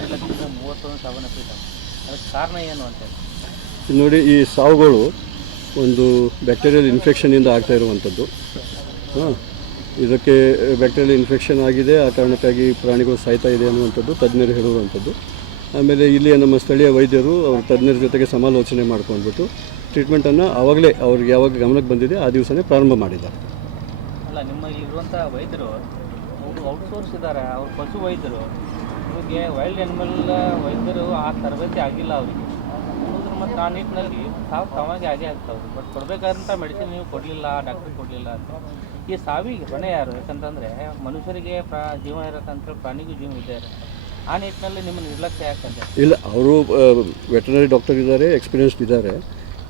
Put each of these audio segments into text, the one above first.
ನಿರ್ಲಕ್ಷ್ಯದಿಂದ ಮೂವತ್ತೊಂದು ಸಾವನ್ನಪ್ಪಿದ್ದಾವೆ ಕಾರಣ ಏನು ಅಂತೇಳಿ ನೋಡಿ, ಈ ಸಾವುಗಳು ಒಂದು ಬ್ಯಾಕ್ಟೀರಿಯಲ್ ಇನ್ಫೆಕ್ಷನಿಂದ ಆಗ್ತಾ ಇರುವಂಥದ್ದು. ಹಾಂ, ಇದಕ್ಕೆ ಬ್ಯಾಕ್ಟೀರಿಯಲ್ ಇನ್ಫೆಕ್ಷನ್ ಆಗಿದೆ, ಆ ಕಾರಣಕ್ಕಾಗಿ ಪ್ರಾಣಿಗಳು ಸಾಯ್ತಾ ಇದೆ ಅನ್ನುವಂಥದ್ದು ತಜ್ಞರು ಹೇಳುವಂಥದ್ದು. ಆಮೇಲೆ ಇಲ್ಲಿಯ ನಮ್ಮ ಸ್ಥಳೀಯ ವೈದ್ಯರು ಅವ್ರ ತಜ್ಞರ ಜೊತೆಗೆ ಸಮಾಲೋಚನೆ ಮಾಡ್ಕೊಂಡ್ಬಿಟ್ಟು ಟ್ರೀಟ್ಮೆಂಟನ್ನು ಆವಾಗಲೇ ಅವ್ರಿಗೆ ಯಾವಾಗ ಗಮನಕ್ಕೆ ಬಂದಿದೆ, ಆ ದಿವಸನೇ ಪ್ರಾರಂಭ ಮಾಡಿದ್ದಾರೆ. ಅಲ್ಲ, ನಿಮ್ಮ ಇರುವಂಥ ವೈದ್ಯರು ಔಟ್ಸೋರ್ಸ್ ಇದ್ದಾರೆ ಅವ್ರು ಪಶು ವೈದ್ಯರು. ಇವ್ರಿಗೆ ವೈಲ್ಡ್ ಆ್ಯನಿಮಲ್ ವೈದ್ಯರು ಆ ತರಬೇತಿ ಆಗಿಲ್ಲ ಅವರಿಗೆ. ಮತ್ತು ಆ ನಿಟ್ಟಿನಲ್ಲಿ ಸಾವು ತಾವಾಗೆ ಆಗೇ ಆಗ್ತಾವ್ರಿ. ಬಟ್ ಕೊಡಬೇಕಾದಂಥ ಮೆಡಿಸಿನ್ ನೀವು ಕೊಡಲಿಲ್ಲ, ಡಾಕ್ಟರ್ ಕೊಡಲಿಲ್ಲ ಅಂತ. ಈ ಸಾವಿಗೆ ಹೊಣೆ ಯಾರು? ಯಾಕಂತಂದರೆ ಮನುಷ್ಯರಿಗೆ ಪ್ರಾ, ಜೀವ ಇರತ್ತೆ ಅಂತೇಳಿ ಪ್ರಾಣಿಗೂ ಜೀವ ಇದೆ ಆ ನಿಟ್ಟಿನಲ್ಲಿ ನಿಮ್ಮ ನಿರ್ಲಕ್ಷ್ಯ ಯಾಕಂದ್ರೆ ಇಲ್ಲ, ಅವರು ವೆಟನರಿ ಡಾಕ್ಟರ್ ಇದ್ದಾರೆ, ಎಕ್ಸ್ಪೀರಿಯನ್ಸ್ಡ್ ಇದ್ದಾರೆ.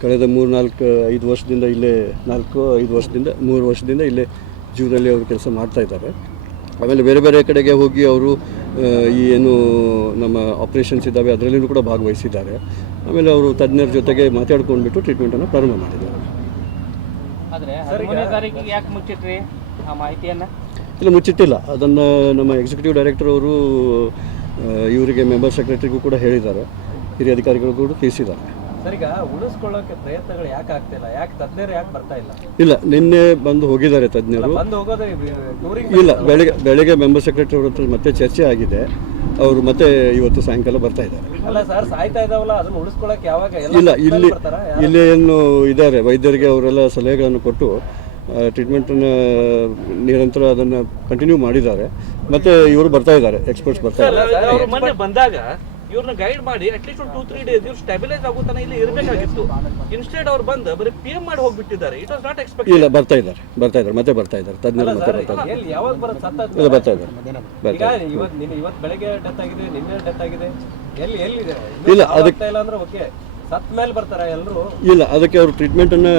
ಕಳೆದ ಮೂರು ನಾಲ್ಕು ಐದು ವರ್ಷದಿಂದ ಇಲ್ಲೇ, ನಾಲ್ಕು, ಐದು ವರ್ಷದಿಂದ, ಮೂರು ವರ್ಷದಿಂದ ಇಲ್ಲೇ ಜೀವದಲ್ಲಿ ಅವರು ಕೆಲಸ ಮಾಡ್ತಾ ಇದ್ದಾರೆ. ಆಮೇಲೆ ಬೇರೆ ಬೇರೆ ಕಡೆಗೆ ಹೋಗಿ ಅವರು ಈ ಏನು ನಮ್ಮ ಆಪ್ರೇಷನ್ಸ್ ಇದ್ದಾವೆ ಅದರಲ್ಲಿಯೂ ಕೂಡ ಭಾಗವಹಿಸಿದ್ದಾರೆ. ಆಮೇಲೆ ಅವರು ತಜ್ಞರ ಜೊತೆಗೆ ಮಾತಾಡ್ಕೊಂಡ್ಬಿಟ್ಟು ಟ್ರೀಟ್ಮೆಂಟನ್ನು ಪ್ರಾರಂಭ ಮಾಡಿದ್ದಾರೆ. ಇಲ್ಲ ಮುಚ್ಚಿಟ್ಟಿಲ್ಲ. ಅದನ್ನು ನಮ್ಮ ಎಕ್ಸಿಕ್ಯೂಟಿವ್ ಡೈರೆಕ್ಟರ್ ಅವರು ಇವರಿಗೆ ಮೆಂಬರ್ ಸೆಕ್ರೆಟರಿಗೂ ಕೂಡ ಹೇಳಿದ್ದಾರೆ. ಹಿರಿಯ ಅಧಿಕಾರಿಗಳಿಗೂ ಕೂಡ ತಿಳಿಸಿದ್ದಾರೆ. ಸರ್ ಈಗ ಉಳಿಸ್ಕೊಳ್ಳೋಕೆ ಪ್ರಯತ್ನಗಳು ಯಾಕೆ ಆಗ್ತಿಲ್ಲ ಯಾಕೆ ತಜ್ಞರು ಯಾಕೆ ಬರ್ತಾ ಇಲ್ಲ? ಇಲ್ಲ ನಿನ್ನೆ ಬಂದು ಹೋಗಿದ್ದಾರೆ ತಜ್ಞರು. ಬಂದು ಹೋಗೋದು ಟೂರಿಂಗ್ ಇಲ್ಲ ಬೆಳಿಗ್ಗೆ ಬೆಳಿಗ್ಗೆ ಮೆಂಬರ್ ಸೆಕ್ರೆಟರಿ ಅವ್ರ ಹತ್ರ ಮತ್ತೆ ಚರ್ಚೆ ಆಗಿದೆ. ಅವರು ಮತ್ತೆ ಇವತ್ತು ಸಾಯಂಕಾಲ ಬರ್ತಾ ಇದ್ದಾರೆ. ಅಲ್ಲ ಸರ್ ಸಾಯ್ತಾ ಇದಾವಲ್ಲ? ಅದನ್ನ ಉಳಿಸ್ಕೊಳ್ಳೋಕೆ ಯಾವಾಗ ಇಲ್ಲ ಇಲ್ಲಿ? ಇಲ್ಲಿ ಏನು ಇದ್ದಾರೆ. ವೈದ್ಯರಿಗೆ ಅವರೆಲ್ಲ ಸಲಹೆಗಳನ್ನು ಕೊಟ್ಟು ಟ್ರೀಟ್ಮೆಂಟನ್ನು ನಿರಂತರ ಅದನ್ನು ಕಂಟಿನ್ಯೂ ಮಾಡಿದ್ದಾರೆ. ಮತ್ತೆ ಇವರು ಬರ್ತಾ ಇದ್ದಾರೆ ಎಕ್ಸ್ಪರ್ಟ್ಸ್ ಬರ್ತಾ ಇದ್ದಾರೆ. ಬಂದಾಗ ಇವ್ರನ್ನ ಗೈಡ್ ಮಾಡಿ ಅಟ್ಲೀಸ್ಟ್ ಒಂದು ಟೂ ತ್ರೀ ಡೇಸ್ ಇವ್ರು ಸ್ಟೆಬಿಲೈಸ್ ಆಗೋ ತನಕ ಇಲ್ಲಿ ಇರಬೇಕಾಗಿತ್ತು. ಇನ್ಸ್ಟೆಡ್ ಅವ್ರು ಬಂದು ಬರೀ ಪಿ ಎಂ ಮಾಡಿ ಹೋಗ್ಬಿಟ್ಟಿದ್ದಾರೆ. ಇಟ್ ವಾಸ್ ನಾಟ್ ಎಕ್ಸ್ಪೆಕ್ಟ್ ಇಲ್ಲ ಬರ್ತಾ ಇದ್ದಾರೆ. ಬರ್ತಾ ಇದ್ದಾರೆ. ಮತ್ತೆ ಬರ್ತಾ ಇದ್ದಾರೆ. ತಜ್ಞರು ಮತ್ತೆ ಬರ್ತಾ ಇದ್ದಾರೆ. ಎಲ್ಲಿ ಯಾವಾಗ ಬರೋ ಸತ್ತ ಇಲ್ಲ ಬರ್ತಾ ಇದ್ದಾರೆ. ಈಗ ಇವತ್ತು ನಿನ್ನೆ ಇವತ್ತು ಬೆಳಗ್ಗೆ ಡೆತ್ ಆಗಿದೆ ನಿನ್ನೆ ಡೆತ್ ಆಗಿದೆ. ಎಲ್ಲಿ ಎಲ್ಲಿದೆ? ಇಲ್ಲ, ಅದಕ್ಕೆ- ಇಲ್ಲ ಅಂದ್ರೆ ಓಕೆ ಸತ್ತ ಮೇಲೆ ಬರ್ತಾರೆ ಎಲ್ಲರೂ ಇಲ್ಲ ಅದಕ್ಕೆ ಅವರು ಟ್ರೀಟ್ಮೆಂಟನ್ನು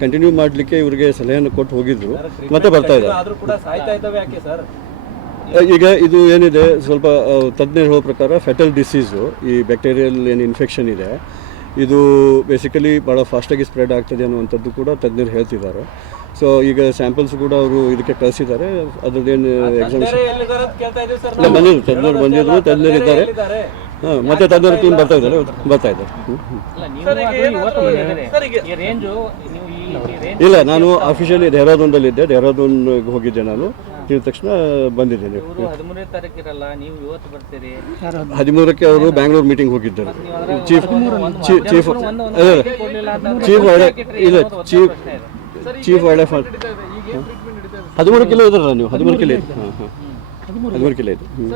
ಕಂಟಿನ್ಯೂ ಮಾಡಲಿಕ್ಕೆ ಇವರಿಗೆ ಸಲಹೆಯನ್ನು ಕೊಟ್ಟು ಹೋಗಿದ್ರು. ಮತ್ತೆ ಬರ್ತಾ ಇದ್ದಾರೆ. ಆದರೂ ಕೂಡ ಸಾಯ್ತಾ ಇದ್ದಾವೆ ಯಾಕೆ ಸರ್? ಈಗ ಇದು ಏನಿದೆ ಸ್ವಲ್ಪ ತಜ್ಞರು ಹೇಳೋ ಪ್ರಕಾರ ಫೆಟಲ್ ಡಿಸೀಸು ಈ ಬ್ಯಾಕ್ಟೀರಿಯಲ್ ಏನು ಇನ್ಫೆಕ್ಷನ್ ಇದೆ ಇದು ಬೇಸಿಕಲಿ ಭಾಳ ಫಾಸ್ಟಾಗಿ ಸ್ಪ್ರೆಡ್ ಆಗ್ತದೆ ಅನ್ನುವಂಥದ್ದು ಕೂಡ ತಜ್ಞರು ಹೇಳ್ತಿದ್ದಾರೆ. ಸೊ ಈಗ ಸ್ಯಾಂಪಲ್ಸ್ ಕೂಡ ಅವರು ಇದಕ್ಕೆ ಕಳಿಸಿದ್ದಾರೆ ಅದ್ರದ್ದೇನು ಇಲ್ಲ ಬಂದಿದ್ರು ತಜ್ಞರು ಬಂದಿದ್ರು ತಜ್ಞರು ಇದ್ದಾರೆ. ಹಾಂ ಮತ್ತೆ ತಜ್ಞರು ಟೀಮ್ ಬರ್ತಾ ಇದ್ದಾರೆ ಬರ್ತಾ ಇದ್ದಾರೆ. ಇಲ್ಲ ನಾನು ಅಫಿಷಿಯಲಿ ಡೆಹ್ರಾಡೂನ್ದಲ್ಲಿದ್ದೆ ಡೆಹ್ರಾಡೂನ್ಗೆ ಹೋಗಿದ್ದೆ ನಾನು. ತಿಳಿದ ತಕ್ಷಣ ಬಂದಿದ್ದೇನೆ ಇವರು ಹದಿಮೂರನೇ ನೀವು ಇವತ್ತು ಬರ್ತೀರಿ. ಹದಿಮೂರಕ್ಕೆ ಅವರು ಬ್ಯಾಂಗ್ಳೂರ್ ಮೀಟಿಂಗ್ ಹೋಗಿದ್ದರು. ಚೀಫ್ ಚೀಫ್ ಚೀಫ್ ವೈಲ್ಡ್ ಇಲ್ಲ ಚೀಫ್. ಚೀಫ್ ವೈಲ್ಡ್ ಲೈಫ್ ಹದಿಮೂರು ಕಿಲೋ ಇದ್ರಲ್ಲ ನೀವು? ಹದಿಮೂರು ಕಿಲೋ ಹಾಂ ಹಾಂ. ಹದಿಮೂರು ಕಿಲೋ ಹ್ಮ್.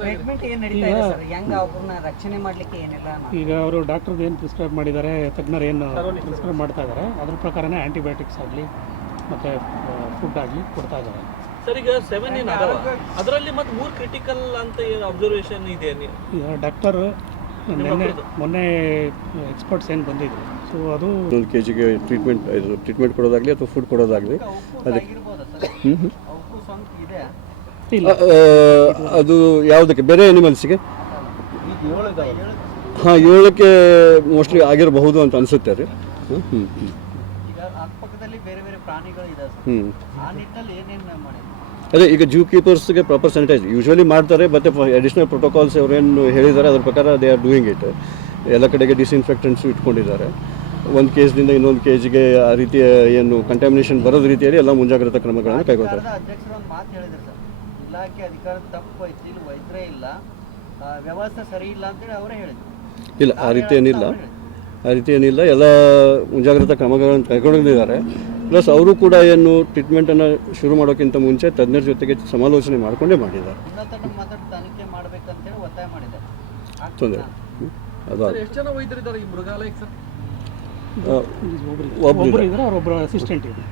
ಟ್ರೀಟ್ಮೆಂಟ್ ಏನು ನಡೀತಾ ಇದೆ ಸರ್? ಹೆಂಗ ಅವ್ರನ್ನ ರಕ್ಷಣೆ ಮಾಡ್ಲಿಕ್ಕೆ ಏನೆಲ್ಲ ಮಾ- ಈಗ ಅವರು ಡಾಕ್ಟರ್ ಏನು ಪ್ರಿಸ್ಕ್ರೈಬ್ ಮಾಡಿದ್ದಾರೆ ತಜ್ಞರು ಏನು ಪ್ರಿಸ್ಕ್ರೈಬ್ ಮಾಡ್ತಾ ಇದ್ದಾರೆ ಅದ್ರ ಪ್ರಕಾರನೇ ಆ್ಯಂಟಿಬಯೋಟಿಕ್ಸ್ ಆಗಲಿ ಮತ್ತು ಫುಡ್ ಆಗಲಿ ಕೊಡ್ತಾ ಇದ್ದಾರೆ. ಸರ್ ಈಗ ಸೆವೆನ್ ಏನ್ ಅದಾವ? ಅದರಲ್ಲಿ ಮತ್ತೆ ಮೂರ್ ಕ್ರಿಟಿಕಲ್ ಅಂತ ಏನು ಅಬ್ಸರ್ವೇಷನ್ ಇದೆ ನೀವು? ಈಗ ಡಾಕ್ಟರ್ ನಿನ್ನೆ ಮೊನ್ನೆ ಎಕ್ಸ್ಪರ್ಟ್ಸ್ ಏನು ಬಂದಿದ್ರು. ಸೊ ಅದು ಒಂದು ಕೆ ಜಿಗೆ ಟ್ರೀಟ್ಮೆಂಟ್ ಇದು ಟ್ರೀಟ್ಮೆಂಟ್ ಕೊಡೋದಾಗಲಿ ಅಥವಾ ಫುಡ್ ಕೊಡೋದಾಗಲಿ ಅದಕ್ಕೆ ಹ್ಞೂ ಹ್ಞೂ ಅವಕ್ಕೂ ಸೋಂಕು ಇದೆ ಇಲ್ಲ ಅದು ಯಾವುದಕ್ಕೆ? ಬೇರೆ ಇದಾವೆ ಹಾಂ ಏಳಕ್ಕೆ ಮೋಸ್ಟ್ಲಿ ಆಗಿರಬಹುದು ಅಂತ ಅನಿಸುತ್ತೆ ರೀ ಹ್ಞೂ ಹ್ಞೂ ಹ್ಞೂ ಈಗ ಅಕ್ಕಪಕ್ಕದಲ್ಲಿ ಬೇರೆ ಬೇರೆ ಪ್ರಾಣಿಗಳು ಇದೆ ಸರ್. ಆ ನಿಟ್ಟಿನಲ್ಲಿ ಏನೇನು ಮಾಡಿದ್ರು? ಅದೇ ಈಗ ಜೂ ಕೀಪರ್ಸ್ಗೆ ಪ್ರಾಪರ್ ಸ್ಯಾನಿಟೈಸ್ ಯೂಶ್ವಲಿ ಮಾಡ್ತಾರೆ ಮತ್ತು ಅಡಿಷ್ನಲ್ ಪ್ರೋಟೋಕಾಲ್ಸ್ ಅವರೇನು ಹೇಳಿದ್ದಾರೆ ಅದ್ರ ಪ್ರಕಾರ ದೇ ಆರ್ ಡೂಯಿಂಗ್ ಇಟ್ ಎಲ್ಲ ಕಡೆಗೆ ಡಿಸ್ಇನ್ಫೆಕ್ಟೆಂಟ್ಸು ಇಟ್ಕೊಂಡಿದ್ದಾರೆ. ಒಂದು ಕೇಸ್ನಿಂದ ಇನ್ನೊಂದು ಕೇಜಿಗೆ ಆ ರೀತಿಯ ಏನು ಕಂಟಾಮಿನೇಷನ್ ಬರೋದ ರೀತಿಯಲ್ಲಿ ಎಲ್ಲ ಮುಂಜಾಗ್ರತಾ ಕ್ರಮಗಳನ್ನು ಕೈಗೊಳ್ತಾರೆ ಇಲಾಖೆ ಅಧಿಕಾರ ತಪ್ಪು ಐತಿ ಇಲ್ಲಿ ವೈದ್ಯರೇ ಇಲ್ಲ. ಆ, ವ್ಯವಸ್ಥೆ ಸರಿ ಇಲ್ಲ ಅಂತೇಳಿ ಅವರೇ ಹೇಳಿದ್ರು. ಇಲ್ಲ ಆ ರೀತಿ ಏನಿಲ್ಲ. ಆ ರೀತಿ ಏನಿಲ್ಲ. ಎಲ್ಲ ಮುಂಜಾಗ್ರತಾ ಕ್ರಮಗಳನ್ನು ಕೈಗೊಂಡಿದ್ದಾರೆ. ಪ್ಲಸ್ ಅವರು ಕೂಡ ಏನು ಟ್ರೀಟ್ಮೆಂಟನ್ನು ಶುರು ಮಾಡೋಕ್ಕಿಂತ ಮುಂಚೆ ತಜ್ಞರ ಜೊತೆಗೆ ಸಮಾಲೋಚನೆ ಮಾಡಿಕೊಂಡೇ ಮಾಡಿದ್ದಾರೆ. ತನಿಖೆ ಮಾಡ್ಬೇಕಂತೇಳಿ ಒತ್ತಾಯ ಮಾಡಿದ್ದಾರೆ? ತೊಂದರೆ. ಅದು. ಎಷ್ಟು ಜನ ವೈದ್ಯರಿದ್ದಾರೆ ಈ ಮೃಗಾಲಯಕ್ಕೆ ಸರ್? ಒಬ್ಬರು ಇದ್ದಾರೆ ಬಿಫೋರ್ ಅಸಿಸ್ಟೆಂಟ್ ಇದೆ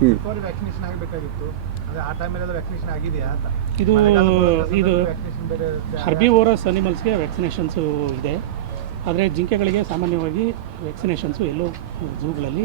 ಬಿಫೋರ್ ವ್ಯಾಕ್ಸಿನೇಷನ್ ಆಗಬೇಕಾಗಿತ್ತು. ಅದೇ ಆ ವ್ಯಾಕ್ಸಿನೇಷನ್ ಆಗಿದೆಯಾ ಅಂತ. ಇದು ಇದು ವ್ಯಾಕ್ಸಿನೇಷನ್ ಬೇರೆ ಓರಸ್ ಅನಿಮಲ್ಸ್ಗೆ ವ್ಯಾಕ್ಸಿನೇಷನ್ಸು ಇದೆ. ಆದರೆ ಜಿಂಕೆಗಳಿಗೆ ಸಾಮಾನ್ಯವಾಗಿ ವ್ಯಾಕ್ಸಿನೇಷನ್ಸು ಎಲ್ಲೋ ಝೂಗಳಲ್ಲಿ